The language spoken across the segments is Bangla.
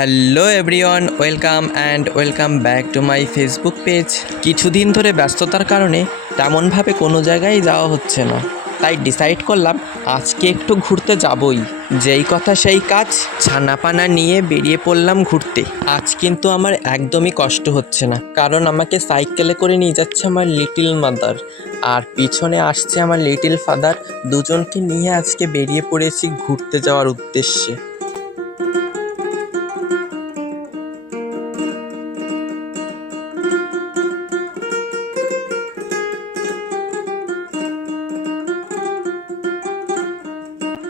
Hello everyone, welcome and welcome back to my Facebook page. কিছুদিন ধরে ব্যস্ততার কারণে তেমনভাবে কোনো জায়গায় যাওয়া হচ্ছে না। তাই ডিসাইড করলাম আজকে একটু ঘুরতে যাবই। যেই কথা সেই কাজ, ছানাপানা নিয়ে বেরিয়ে পড়লাম ঘুরতে। আজ কিন্তু আমার একদমই কষ্ট হচ্ছে না, কারণ আমাকে সাইকেলে করে নিয়ে যাচ্ছে আমার লিটিল মাদার। আর পিছনে আসছে আমার লিটিল ফাদার, দুজনকে নিয়ে আজকে বেরিয়ে পড়েছি ঘুরতে যাওয়ার উদ্দেশ্যে।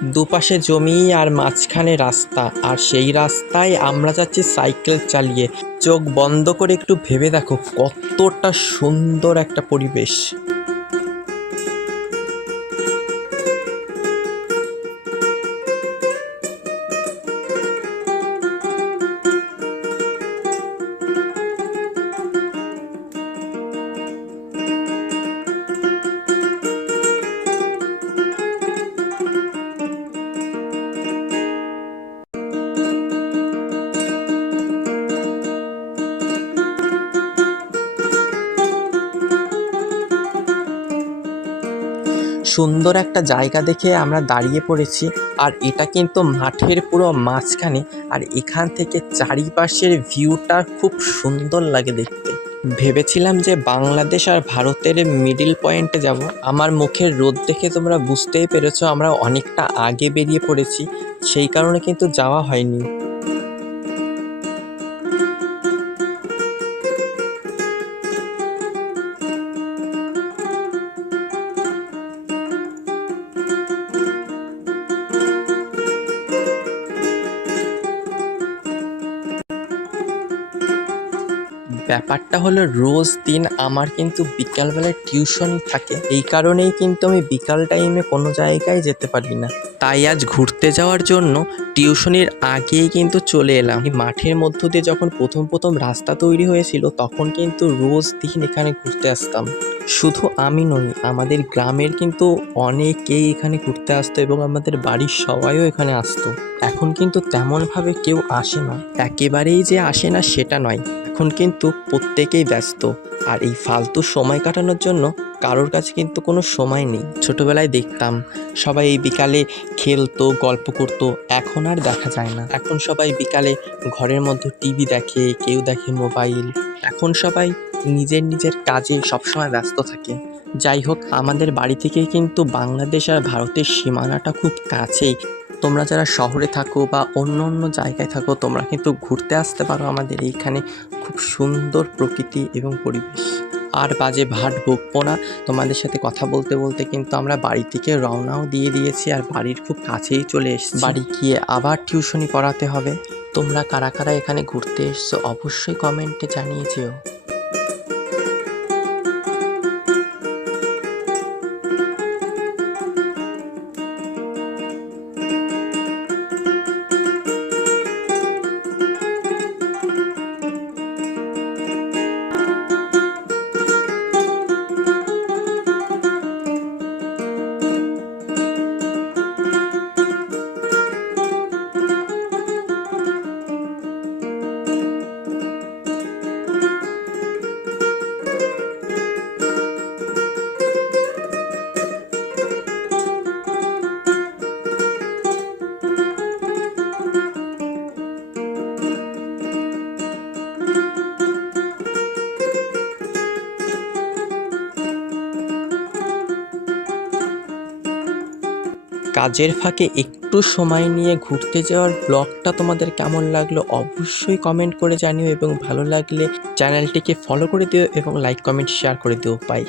দুপাশে জমি আর মাঝখানে রাস্তা, আর সেই রাস্তায় আমরা যাচ্ছি সাইকেল চালিয়ে। চোখ বন্ধ করে একটু ভেবে দেখো, কতটা সুন্দর একটা পরিবেশ। সুন্দর একটা জায়গা দেখে আমরা দাঁড়িয়ে পড়েছি। আর এটা কিন্তু মাঠের পুরো মাঝখানে। আর এখান থেকে চারিপাশের ভিউটা খুব সুন্দর লাগে দেখতে। ভেবেছিলাম যে বাংলাদেশ আর ভারতের মিডিল পয়েন্টে যাব। আমার মুখের রোদ দেখে তোমরা বুঝতেই পেরেছ আমরা অনেকটা আগে বেরিয়ে পড়েছি। সেই কারণে কিন্তু যাওয়া হয়নি। ব্যাপারটা হলো রোজ দিন আমার কিন্তু বিকালবেলায় টিউশন থাকে। এই কারণেই কিন্তু আমি বিকাল টাইমে কোনো জায়গায় যেতে পারি না। তাই আজ ঘুরতে যাওয়ার জন্য টিউশনের আগেই কিন্তু চলে এলাম। মাঠের মধ্য দিয়ে যখন প্রথম প্রথম রাস্তা তৈরি হয়েছিল, তখন কিন্তু রোজ দিন এখানে ঘুরতে আসতাম। শুধু আমি নই, আমাদের গ্রামের কিন্তু অনেকেই এখানে ঘুরতে আসতো এবং আমাদের বাড়ির সবাইও এখানে আসতো। এখন কিন্তু তেমনভাবে কেউ আসে না। একেবারেই যে আসে না সেটা নয়। এখন কিন্তু প্রত্যেকেই ব্যস্ত। আর এই ফালতু সময় কাটানোর জন্য কারোর কাছে কিন্তু কোনো সময় নেই। ছোটবেলায় দেখতাম সবাই এই বিকালে খেলতো, গল্প করতো, এখন আর দেখা যায় না। এখন সবাই বিকালে ঘরের মধ্যে টিভি দেখে, কেউ দেখে মোবাইল। এখন সবাই নিজের নিজের কাজে সবসময় ব্যস্ত থাকে। যাই হোক, আমাদের বাড়ি থেকে কিন্তু বাংলাদেশ আর ভারতের সীমানাটা খুব কাছেই। তোমরা যারা শহরে থাকো বা অন্য অন্য জায়গায় থাকো, তোমরা কিন্তু ঘুরতে আসতে পারো আমাদের এইখানে খুব সুন্দর প্রকৃতি এবং পরিবেশ। আর বাজে ভাট বকবো না। তোমাদের সাথে কথা বলতে বলতে কিন্তু আমরা বাড়ি থেকে রওনাও দিয়ে দিয়েছি আর বাড়ির খুব কাছেই চলে এসেছি। বাড়ি গিয়ে আবার টিউশনি পড়াতে হবে। তোমরা কারা কারা এখানে ঘুরতে এসছো অবশ্যই কমেন্টে জানিয়ে যেও। কাজের ফাঁকে একটু সময় নিয়ে ঘুরতে যাওয়ার ব্লগটা তোমাদের কেমন লাগল অবশ্যই কমেন্ট করে জানিও এবং ভালো লাগলে চ্যানেলটিকে ফলো করে দিও এবং লাইক কমেন্ট শেয়ার করে দিও। বাই